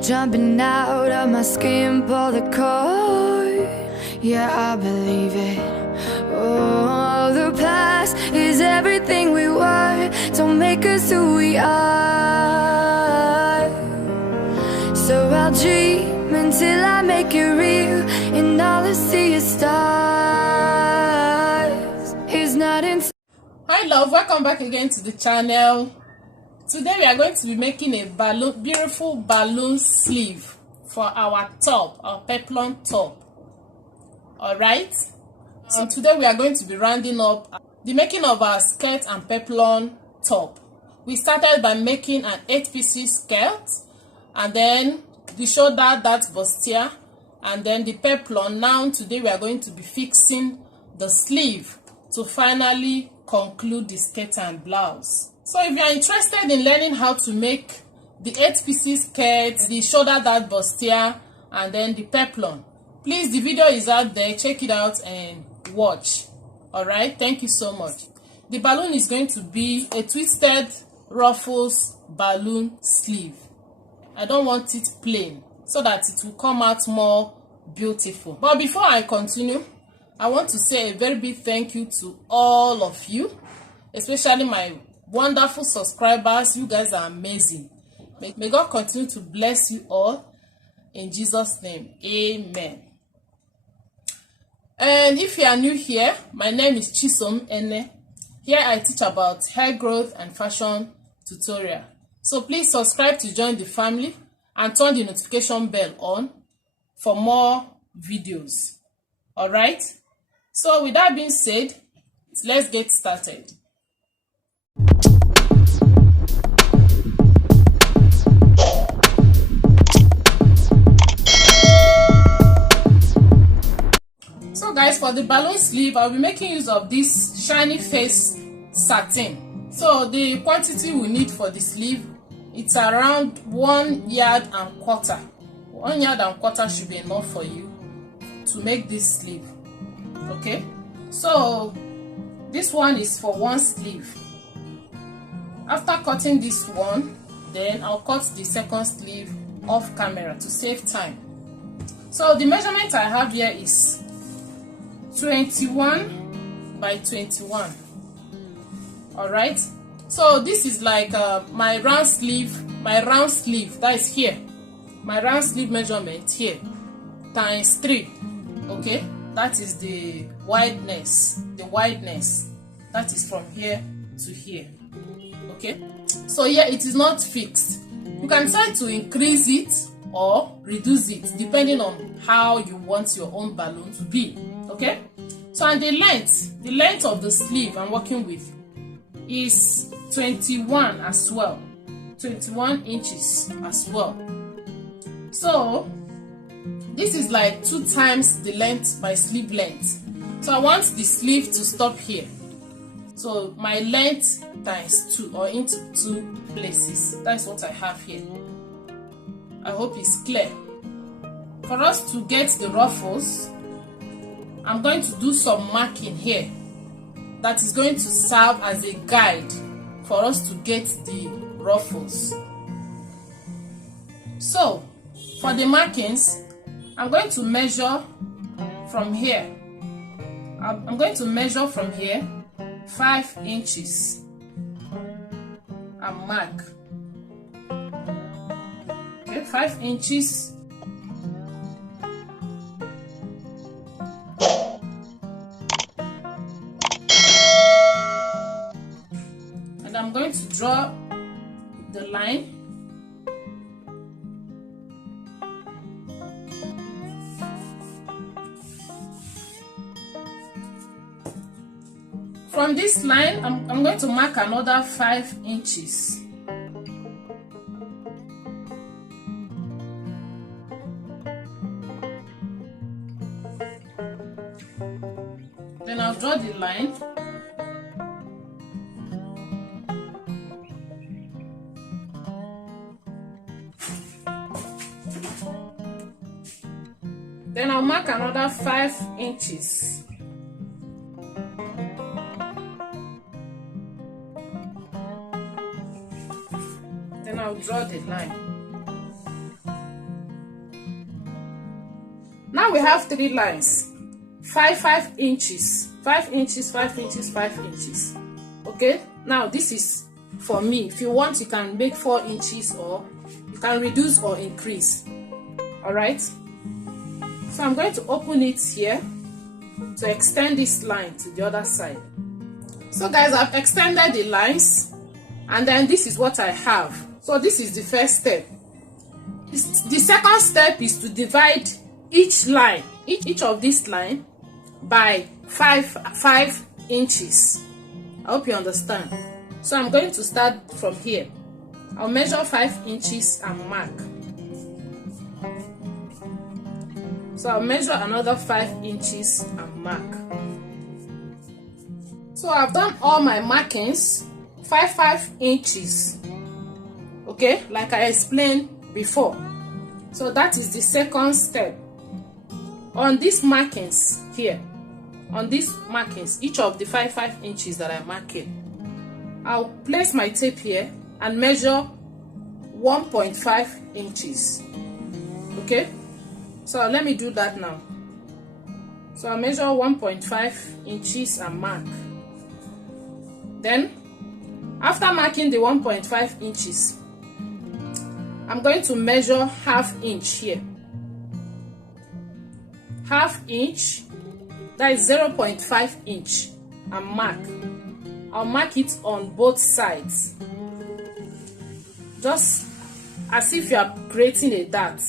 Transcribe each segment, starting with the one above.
jumping out of my skin, pull the cord. Yeah, I believe it. Oh, the past is everything we were. Don't make us who we are. So I'll dream until I make it real, and all I see is stars. It's not in. Hi love, welcome back again to the channel. Today we are going to be making a beautiful balloon sleeve for our top, our peplum top. Alright, so today we are going to be rounding up the making of our skirt and peplum top. We started by making an 8-piece skirt, and then the shoulder, that's bustier, and then the peplum. Now today we are going to be fixing the sleeve to finally conclude the skirt and blouse. So if you are interested in learning how to make the 8-piece skirt, the shoulder, that bustier, and then the peplum, please, the video is out there, check it out and watch. Alright, thank you so much. The balloon is going to be a twisted ruffles balloon sleeve. I don't want it plain so that it will come out more beautiful. But before I continue, I want to say a very big thank you to all of you, especially my wonderful subscribers. You guys are amazing. May God continue to bless you all in Jesus' name. Amen. And if you are new here, my name is Chisom Ene. Here I teach about hair growth and fashion tutorial. So please subscribe to join the family and turn the notification bell on for more videos. Alright? So with that being said, let's get started. So guys, for the balloon sleeve, I'll be making use of this shiny face satin. So the quantity we need for the sleeve, it's around 1.25 yards. 1.25 yards should be enough for you to make this sleeve. Okay, so this one is for one sleeve. After cutting this one, then I'll cut the second sleeve off camera to save time. So the measurement I have here is 21 by 21. Alright, so this is like my round sleeve, that is here. My round sleeve measurement here times 3. Okay, that is the wideness. That is from here to here. Okay, so here it is not fixed. You can try to increase it or reduce it depending on how you want your own balloon to be. Okay, so and the length of the sleeve I'm working with is 21 as well, 21 inches as well. So this is like 2 times the length, my sleeve length. So I want the sleeve to stop here. So my length times 2, or into 2 places. That's what I have here. I hope it's clear. For us to get the ruffles, I'm going to do some marking here that is going to serve as a guide for us to get the ruffles. So for the markings, I'm going to measure from here. I'm going to measure from here 5 inches and mark. Okay, 5 inches. And I'm going to draw the line. From this line, I'm going to mark another 5 inches. Then I'll draw the line. Then I'll mark another 5 inches. Then I'll draw the line. now we have 3 lines, 5 inches, 5 inches, 5 inches, 5 inches. Okay, now this is for me. If you want, you can make 4 inches, or you can reduce or increase. All right, so I'm going to open it here to extend this line to the other side. So guys, I've extended the lines, and then this is what I have. So this is the first step. The second step is to divide each line, each of this line, by 5 inches. I hope you understand. So I'm going to start from here. I'll measure 5 inches and mark. So I'll measure another 5 inches and mark. So I've done all my markings, 5 inches. Okay, like I explained before. So that is the second step. On these markings here, on these markings, each of the 5 inches that I'm marking, I'll place my tape here and measure 1.5 inches. Okay, so let me do that now. So I'll measure 1.5 inches and mark. Then after marking the 1.5 inches, I'm going to measure ½ inch here. ½ inch, that is 0.5 inch, and mark. I'll mark it on both sides, just as if you are creating a dart.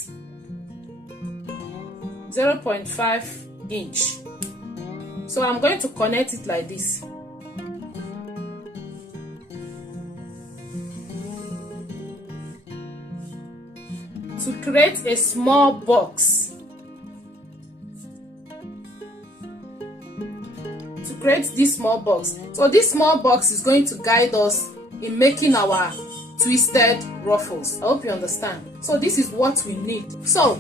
0.5 inch. So I'm going to connect it like this. To create a small box. To create this small box. So this small box is going to guide us in making our twisted ruffles. I hope you understand. So this is what we need. So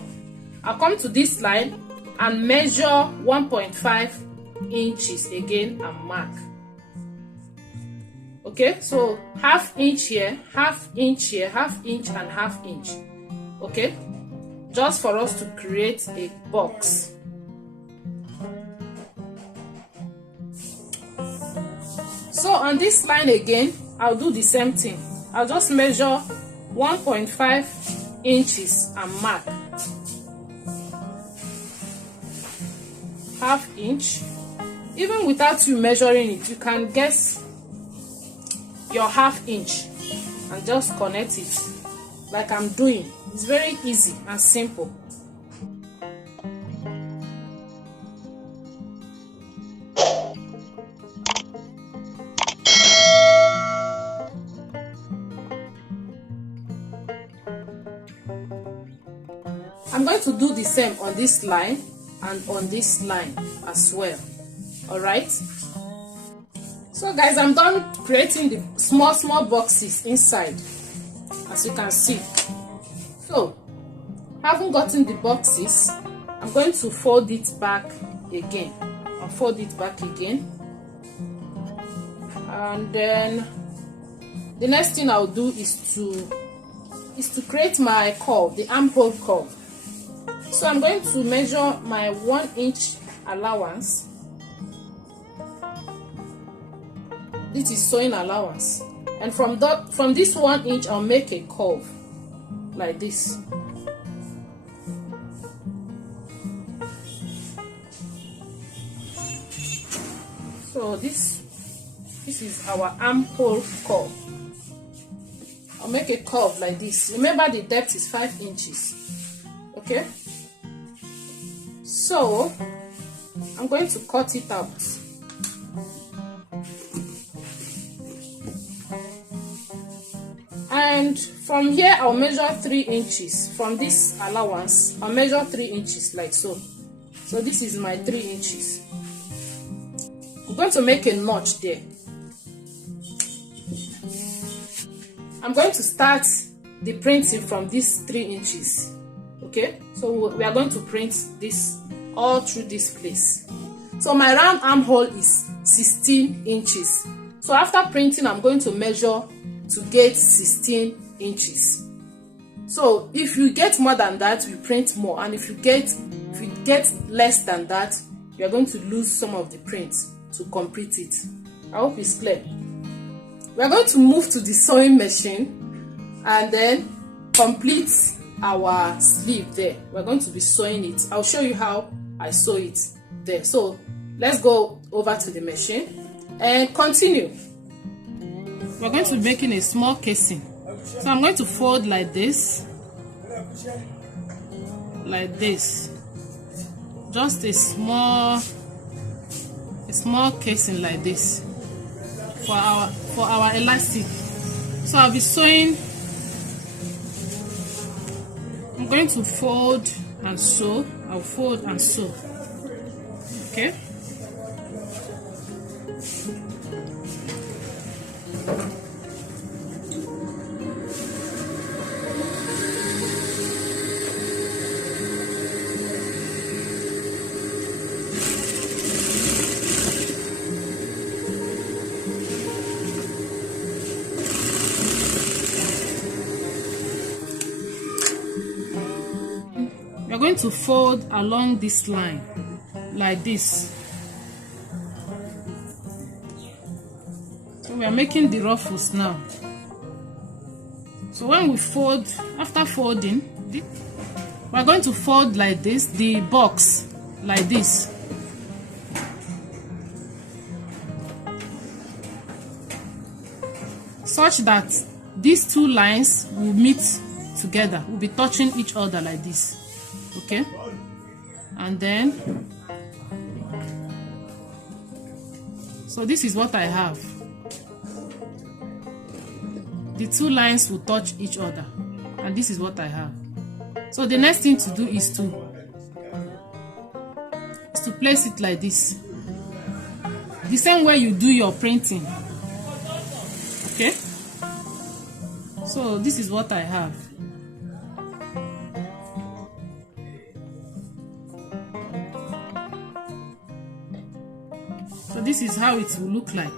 I'll come to this line and measure 1.5 inches again and mark. Okay, so ½ inch here, ½ inch here, ½ inch and ½ inch. Okay, just for us to create a box. So on this line again, I'll do the same thing. I'll just measure 1.5 inches and mark. ½ inch. Even without you measuring it, you can guess your ½ inch and just connect it like I'm doing. It's very easy and simple. I'm going to do the same on this line and on this line as well. Alright, so guys, I'm done creating the small boxes inside, as you can see. So having gotten the boxes, I'm going to fold it back again. I'll fold it back again, and then the next thing I'll do is to create my curve, the armhole curve. So I'm going to measure my 1 inch allowance. This is sewing allowance, and from this 1 inch I'll make a curve like this. So this is our armhole curve. I'll make a curve like this. Remember, the depth is 5 inches. Okay, so I'm going to cut it out. And from here I'll measure 3 inches. From this allowance I'll measure 3 inches like so. So this is my 3 inches. I'm going to make a notch there. I'm going to start the printing from these 3 inches. Okay, so we are going to print this all through this place. So my round armhole is 16 inches. So after printing, I'm going to measure to get 16 inches. So if you get more than that, we print more, and if you If it gets less than that, you are going to lose some of the print to complete it. I hope it's clear. We are going to move to the sewing machine and then complete our sleeve there. We're going to be sewing it. I'll show you how I sew it there. So let's go over to the machine and continue. We're going to be making a small casing. So I'm going to fold like this, just a small casing like this for our elastic. So I'll be sewing. I'm going to fold and sew. I'll fold and sew. Okay. We're going to fold along this line like this. So we are making the ruffles now. So when we fold, after folding, we're going to fold like this, the box like this. Such that these two lines will meet together, will be touching each other like this. Okay, and then so this is what I have. The two lines will touch each other, and this is what I have. So the next thing to do is to place it like this, the same way you do your printing. Okay, so this is what I have. So this is how it will look like.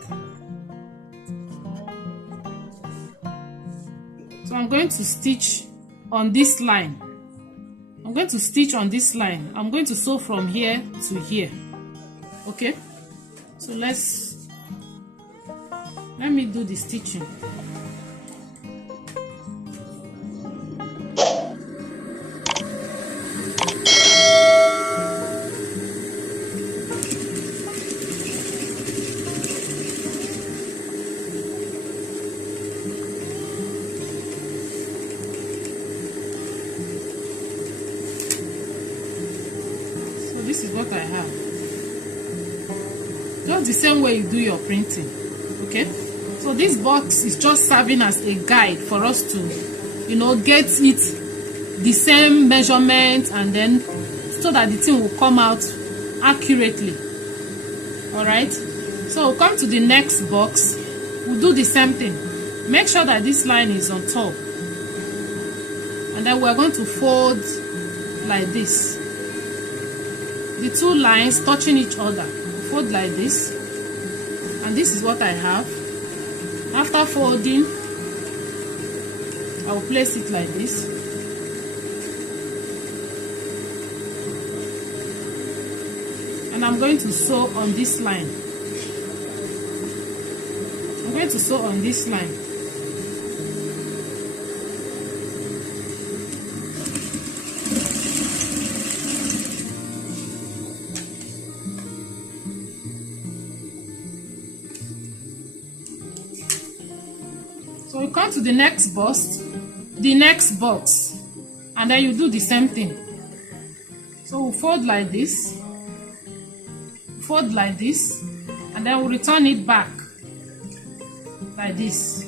So I'm going to stitch on this line. I'm going to stitch on this line. I'm going to sew from here to here. Okay? So let me do the stitching. This is what I have. Just the same way you do your printing. Okay, so this box is just serving as a guide for us to, get it the same measurement, and then so that the thing will come out accurately. All right, so we'll come to the next box. We'll do the same thing. Make sure that this line is on top, and then we're going to fold like this. The two lines touching each other, fold like this, and this is what I have. After folding, I'll place it like this. And I'm going to sew on this line. I'm going to sew on this line. So you come to the next box, and then you do the same thing. So we'll fold like this, and then we'll return it back like this.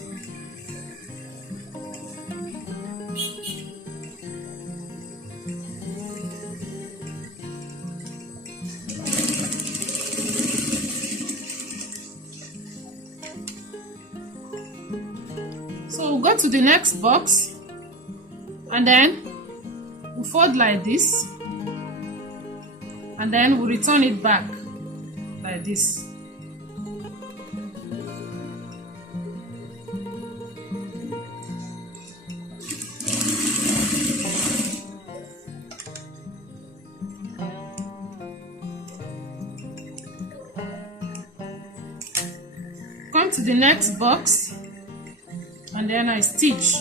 So we'll go to the next box, and then we'll fold like this, and then we'll return it back like this. to the next box and then I stitch.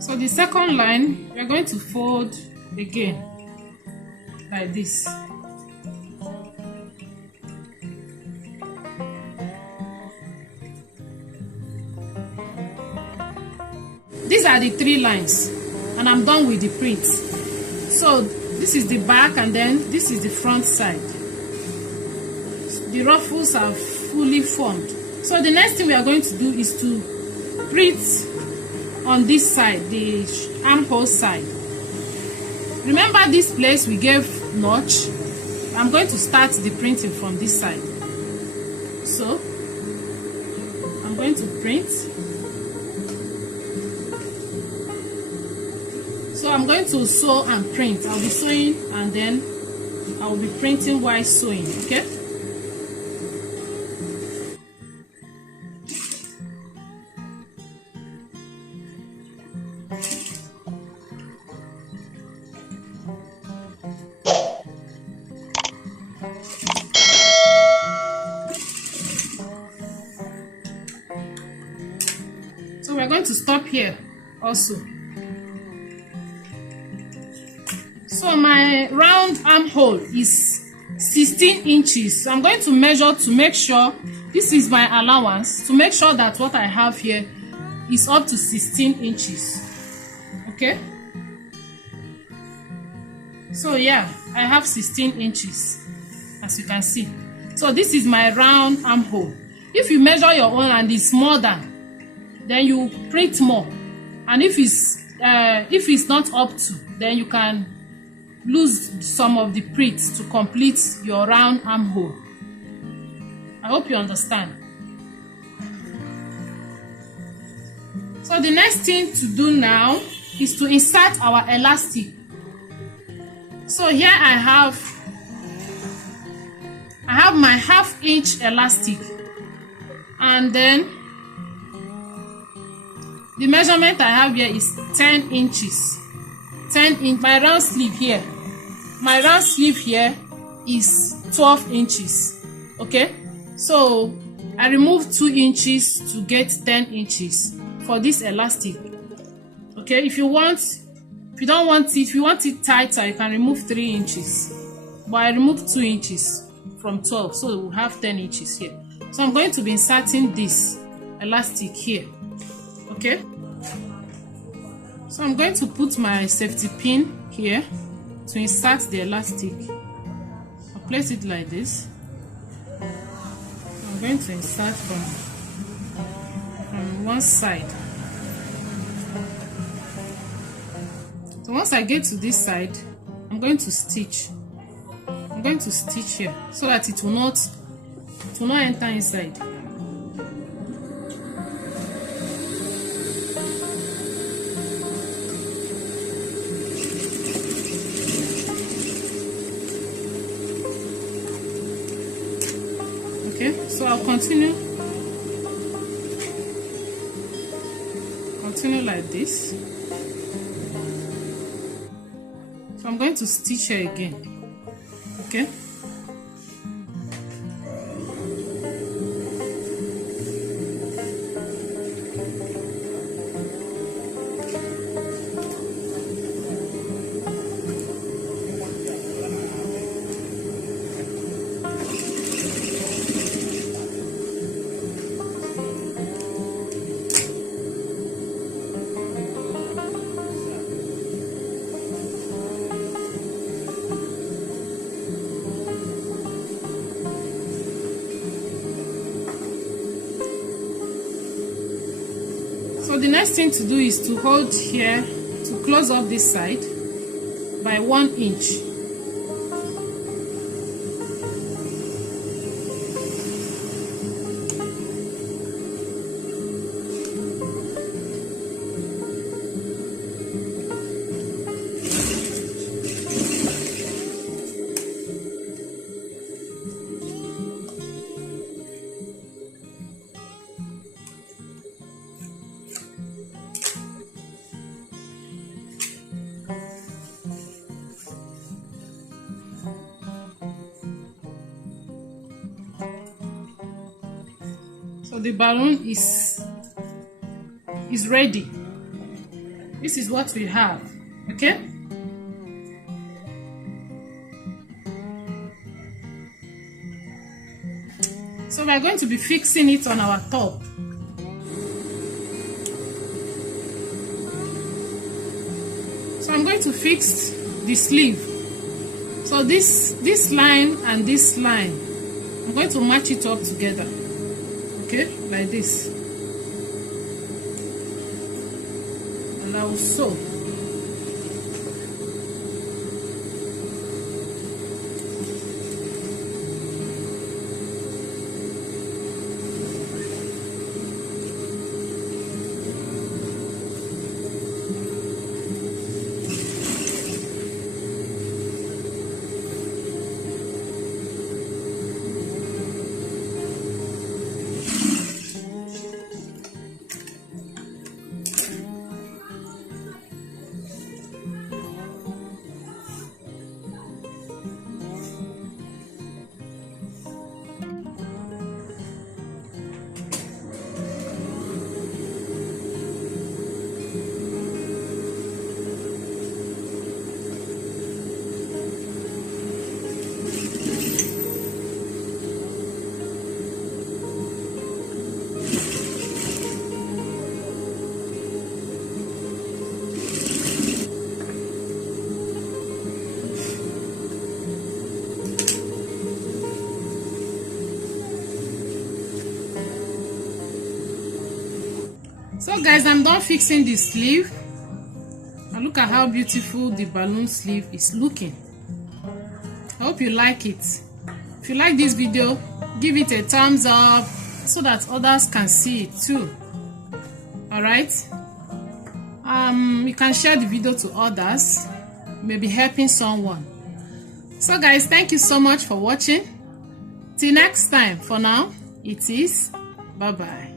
So the second line, we are going to fold again like this. These are the 3 lines and I'm done with the print. So this is the back and then this is the front side. The ruffles are fully formed. So the next thing we are going to do is to print on this side, the armhole side. Remember this place we gave notch? I'm going to start the printing from this side. So I'm going to print. So I'm going to sew and print. I'll be sewing and then I'll be printing while sewing, okay? So we're going to stop here also. So my round armhole is 16 inches. So I'm going to measure to make sure, this is my allowance, to make sure that what I have here is up to 16 inches. Okay? So yeah, I have 16 inches, as you can see. So this is my round armhole. If you measure your own and it's more than, then you print more. And if it's not up to, then you can lose some of the prints to complete your round armhole. I hope you understand. So the next thing to do now is to insert our elastic. So here I have my 1/2 inch elastic, and then the measurement I have here is 10 inches. 10 inch. My round sleeve here. My round sleeve here is 12 inches. Okay? So I removed 2 inches to get 10 inches for this elastic. Okay, if you want it tighter, you can remove 3 inches. But I removed 2 inches from 12, so we'll have 10 inches here. So I'm going to be inserting this elastic here. Okay, so I'm going to put my safety pin here to insert the elastic. I'll place it like this. I'm going to insert from one side. So once I get to this side, I'm going to stitch. I'm going to stitch here so that it will not enter inside. Okay, so I'll continue like this. So I'm going to stitch here again. Okay, so the next thing to do is to hold here close up this side by 1 inch. So the balloon is ready. This is what we have, okay? So we are going to be fixing it on our top. So I'm going to fix the sleeve. So this line and this line, I'm going to match it up together. Okay, like this. And I will sew. So guys, I'm done fixing the sleeve. And look at how beautiful the balloon sleeve is looking. I hope you like it. If you like this video, give it a thumbs up so that others can see it too. Alright? You can share the video to others, maybe helping someone. So guys, thank you so much for watching. Till next time, for now, it is bye bye.